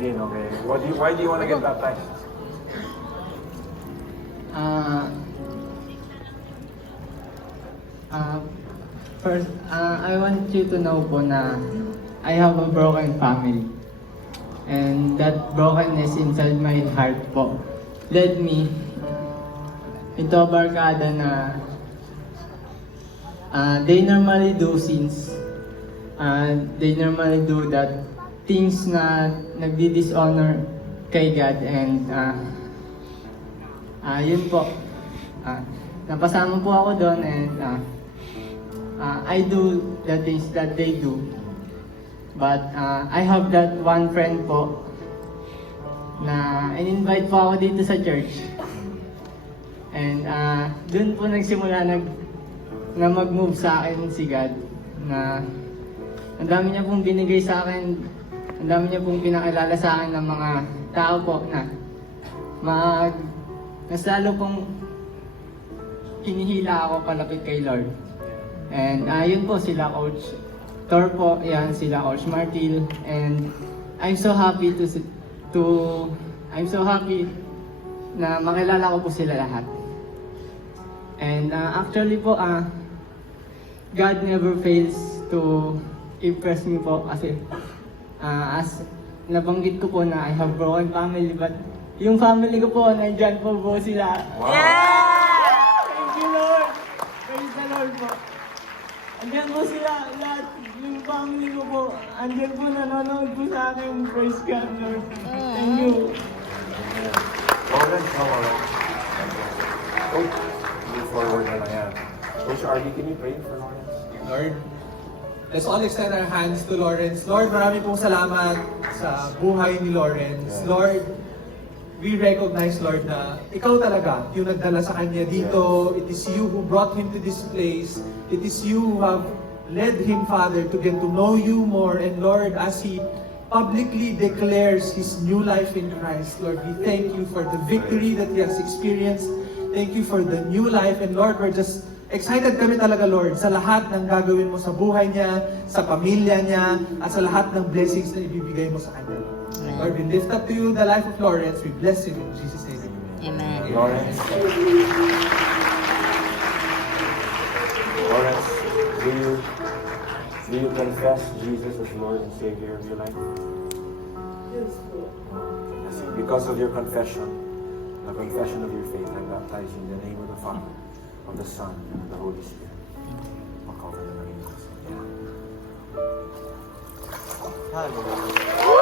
Eugene, okay. Why do you want to get baptized? First, I want you to know po na I have a broken family. And that brokenness inside my heart po led me into a barkada na they normally do sins. They normally do that things na nagdi-dishonor kay God, and yun po. Napasama po ako doon, and I do the things that they do. But I have that one friend po na in-invite po ako dito sa church. And doon po nagsimula na mag-move sa akin si God, na ang dami niya pong binigay sa akin, ang dami niya pong pinakilala sa akin ng mga tao po na mas lalo pong hinihila ako palapit kay Lord. And yun po, sila Coach Tor po, yan, sila Coach Martil, and I'm so happy I'm so happy na makilala ko po sila lahat. And actually po, God never fails to impress me po, kasi as nabanggit ko po na I have broken family, but yung family ko po, nandyan po sila. Wow. Thank you, Lord! Praise the Lord po. Andyan po sila lahat, yung family ko po. Andyan po, nanonood po sa akin. Praise God, Lord. Thank you. Lawrence, how are you? Coach, move forward na lang yan. Coach Arlie, can you pray for Lawrence? Lord, let's all extend our hands to Lawrence. Lord, marami pong salamat sa buhay ni Lawrence. Lord, we recognize, Lord, na ikaw talaga yung nagdala sa kanya dito. It is you who brought him to this place. It is you who have led him, Father, to get to know you more. And Lord, as he publicly declares his new life in Christ, Lord, we thank you for the victory that he has experienced. Thank you for the new life. And Lord, we're just excited kami talaga, Lord, sa lahat ng gagawin mo sa buhay niya, sa pamilya niya, at sa lahat ng blessings na ibibigay mo sa kanya. Lord, we lift up to you the life of Lawrence. We bless him in Jesus' name. Amen. Lawrence, do you confess Jesus as Lord and Savior of your life? Yes po. Because of your confession, the confession of your faith, I baptize you in the name of the Father, of the Son, and of the Holy Spirit. Makaw ka na ng Jesus. Hallelujah.